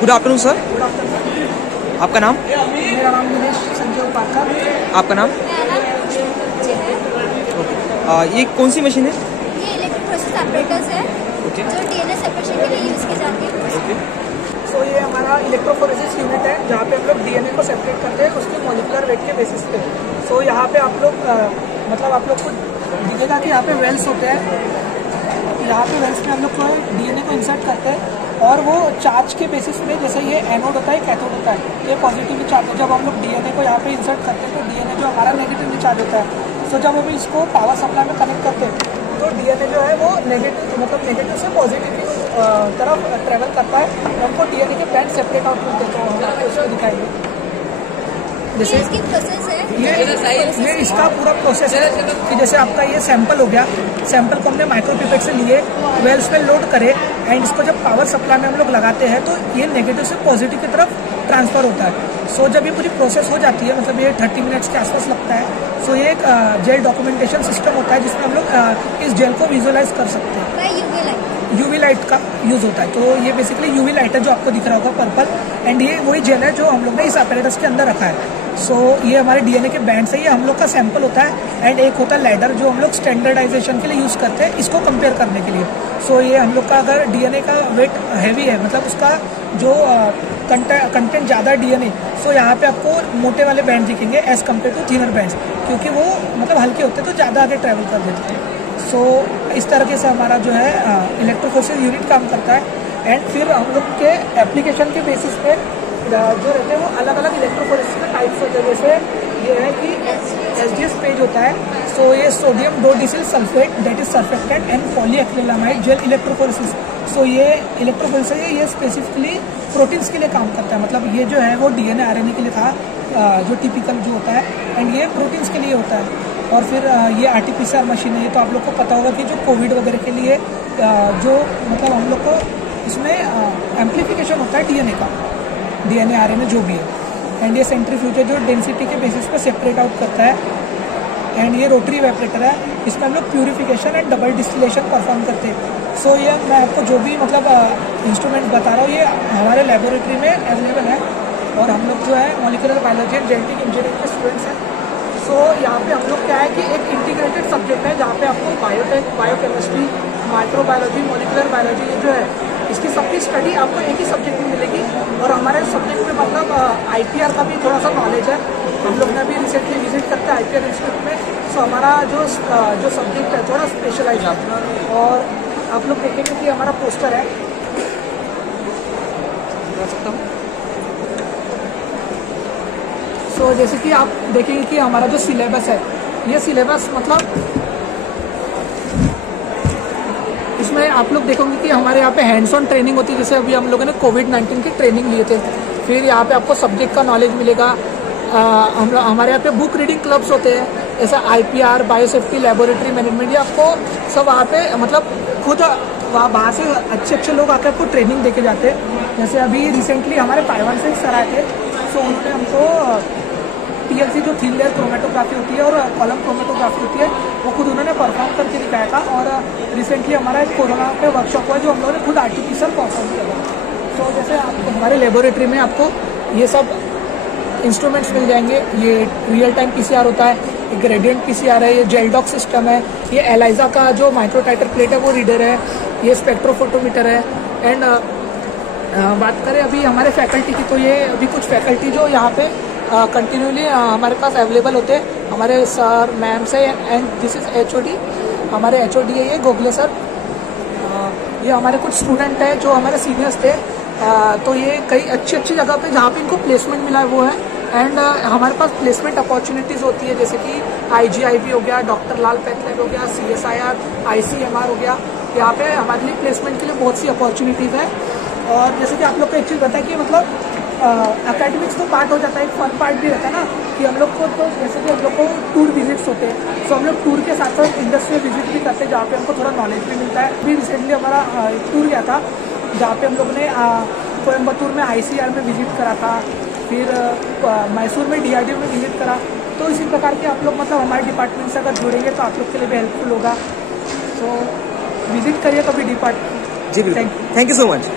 Good afternoon sir. Good afternoon. आपका नाम? मेरा नाम दिनेश संजय पारकर। आपका नाम? ओके। ये कौन सी मशीन है? ये इलेक्ट्रिक प्रोसेस सेपरेटर्स है। ओके। जो डीएनए सेपरेशन के लिए यूज़ की जाती है। ओके। सो ये हमारा इलेक्ट्रोफोरेसिस यूनिट है जहाँ पे हम लोग डीएनए को सेपरेट करते हैं उसके मॉलिक्यूलर वेट के बेसिस पे। सो यहाँ पे आप लोग मतलब आप लोग को दिखेगा कि यहाँ पे वेल्स होते हैं। यहाँ पे वेल्स में हम लोग डीएनए को इंसर्ट करते हैं और वो चार्ज के बेसिस में, जैसे ये एनोड होता है, कैथोड होता है, ये पॉजिटिवली चार्ज है। जब हम लोग डीएनए को यहाँ पे इंसर्ट करते हैं तो डीएनए जो हमारा नेगेटिवली चार्ज होता है। सो जब हम इसको पावर सप्लाई में कनेक्ट करते हैं तो डीएनए जो है वो नेगेटिव मतलब नेगेटिव से पॉजिटिव तरफ ट्रेवल करता है। हमको डीएनए के बैंड सेपरेट आउट मिलते हैं। तो हम आपको इसको दिखाएंगे। जैसे इसकी प्रोसेस है। ये इसका पूरा प्रोसेस है कि जैसे आपका ये सैंपल हो गया, सैंपल को हमने माइक्रोपिपेट से लिए, वेल्स पे लोड करे एंड इसको जब पावर सप्लाई में हम लोग लगाते हैं तो ये नेगेटिव से पॉजिटिव की तरफ ट्रांसफर होता है। सो जब ये पूरी प्रोसेस हो जाती है, मतलब ये 30 मिनट्स के आसपास लगता है। सो ये एक जेल डॉक्यूमेंटेशन सिस्टम होता है जिसमें हम लोग इस जेल को विजुअलाइज कर सकते हैं। यूवी लाइट का यूज होता है। तो ये बेसिकली यूवी लाइट है जो आपको दिख रहा होगा पर्पल, एंड ये वही जेल है जो हम लोग ने इस अपैरेटस के अंदर रखा है। सो ये हमारे डीएनए के बैंड से ये हम लोग का सैंपल होता है एंड एक होता है लैडर जो हम लोग स्टैंडर्डाइजेशन के लिए यूज करते हैं इसको कंपेयर करने के लिए। सो ये हम लोग का अगर डीएनए का वेट हैवी है, मतलब उसका जो कंटेंट ज़्यादा डीएनए, सो यहाँ पे आपको मोटे वाले बैंड दिखेंगे as compare to thinner bands, क्योंकि वो मतलब हल्के होते हैं तो ज़्यादा आगे ट्रैवल कर देते हैं। सो इस तरीके से हमारा जो है इलेक्ट्रोफोरेसिस यूनिट काम करता है। एंड फिर हम लोग के एप्लीकेशन के बेसिस पे जो रहते हैं वो अलग अलग इलेक्ट्रोफोरेसिस के टाइप्स होते हैं। जैसे ये है कि एसडीएस पेज होता है। सो ये sodium dodecyl sulphate that is surfactant and polyacrylamide gel electrophoresis. So ये इलेक्ट्रोफोरेसिस है, ये स्पेसिफिकली प्रोटीन्स के लिए काम करता है। मतलब ये जो है वो डीएनए आरएनए के लिए था जो टिपिकल जो होता है, एंड ये प्रोटीन्स के लिए होता है। और फिर ये आरटीपीसीआर मशीन है। ये तो आप लोग को पता होगा कि जो कोविड वगैरह के लिए जो मतलब हम लोग को इसमें एम्प्लीफिकेशन होता है डीएनए का, डीएनए आरएनए जो भी है। एंड ये सेंट्रीफ्यूज है जो डेंसिटी के बेसिस पे सेपरेट आउट करता है। एंड ये रोटरी इवेपोरेटर है, इसमें हम लोग purification and double distillation perform करते हैं। सो ये मैं आपको जो भी मतलब इंस्ट्रूमेंट बता रहा हूँ ये हमारे लेबोरेटरी में अवेलेबल है। और हम लोग जो है molecular biology and genetic engineering के स्टूडेंट्स हैं। सो यहाँ पे हम लोग क्या है कि एक इंटीग्रेटेड सब्जेक्ट है जहाँ पे आपको biotech, biochemistry, microbiology, molecular biology ये जो है इसकी सबकी स्टडी आपको एक ही सब्जेक्ट में मिलेगी। और हमारे सब्जेक्ट में मतलब आईपीआर का भी थोड़ा सा नॉलेज है। हम लोग ने अभी रिसेंटली विजिट करते हैं आईपीआर इंस्टीट्यूट में। सो हमारा जो सब्जेक्ट है थोड़ा स्पेशलाइज है। और आप लोग देखेंगे कि हमारा पोस्टर है, बता सकता हूँ। सो जैसे कि आप देखेंगे कि हमारा जो सिलेबस है, ये सिलेबस मतलब इसमें आप लोग देखोगे कि हमारे यहाँ पे हैंड्स ऑन ट्रेनिंग होती है। जैसे अभी हम लोगों ने कोविड-19 की ट्रेनिंग लिए थे। फिर यहाँ पे आपको सब्जेक्ट का नॉलेज मिलेगा। हमारे यहाँ पे बुक रीडिंग क्लब्स होते हैं, जैसे आईपीआर, बायोसेफ्टी, लेबोरेटरी मैनेजमेंट, ये आपको सब वहाँ पे मतलब खुद बाहर से अच्छे लोग आकर आपको ट्रेनिंग देके जाते हैं। जैसे अभी रिसेंटली हमारे ताइवान से एक सर आए थे। सो उन्होंने हमको पीएलसी जो थीन लेयर क्रोमेटोग्राफी होती है और कॉलम क्रोमेटोग्राफी होती है वो खुद उन्होंने परफॉर्म करके दिखाया था। और रिसेंटली हमारा एक कोरोना पे वर्कशॉप हुआ जो हम लोगों ने खुद आर्टिफिशियल परफॉर्म किया था। तो जैसे आपको हमारे लेबोरेटरी में आपको ये सब इंस्ट्रूमेंट्स मिल जाएंगे। ये रियल टाइम पीसीआर होता है, ग्रेडियंट पीसीआर है, ये जेलडॉक सिस्टम है, ये एलाइजा का जो माइक्रोटाइटर प्लेट है वो रीडर है, ये स्पेक्ट्रोफोटोमीटर है। एंड बात करें अभी हमारे फैकल्टी की, तो ये अभी कुछ फैकल्टी जो यहाँ पे कंटिन्यूली हमारे पास अवेलेबल होते हैं, हमारे सर मैम से। एंड दिस इज एचओडी, हमारे एचओडी है ये गोगले सर। ये हमारे कुछ स्टूडेंट हैं जो हमारे सीनियर्स थे। तो ये कई अच्छी जगह पे जहाँ पे इनको प्लेसमेंट मिला है वो है। एंड हमारे पास प्लेसमेंट अपॉर्चुनिटीज़ होती है, जैसे कि IGIB हो गया, डॉक्टर लाल पैथलैब हो गया, CSIR, ICMR हो गया। यहाँ पे हमारे लिए प्लेसमेंट के लिए बहुत सी अपॉर्चुनिटीज़ है। और जैसे कि आप लोग को एक चीज़ बताया कि मतलब एकेडमिक्स तो पार्ट हो जाता है, एक फन पार्ट भी रहता है ना कि हम लोग को, तो जैसे कि हम लोग को टूर विजिट्स होते हैं। सो हम लोग टूर के साथ साथ इंडस्ट्रियल विजिट भी करते हैं जहाँ पे हमको थोड़ा नॉलेज भी मिलता है। अभी रिसेंटली हमारा एक टूर गया था जहाँ पे हम लोग ने कोयम्बतूर में ICR में विजिट करा था, फिर मैसूर में DRDO में विजिट करा। तो इसी प्रकार के आप लोग मतलब हमारे डिपार्टमेंट से अगर जुड़ेंगे तो आप लोग के लिए भी हेल्पफुल होगा। सो विजिट करिए कभी डिपार्टमेंट। जी बिल्कुल, थैंक यू सो मच।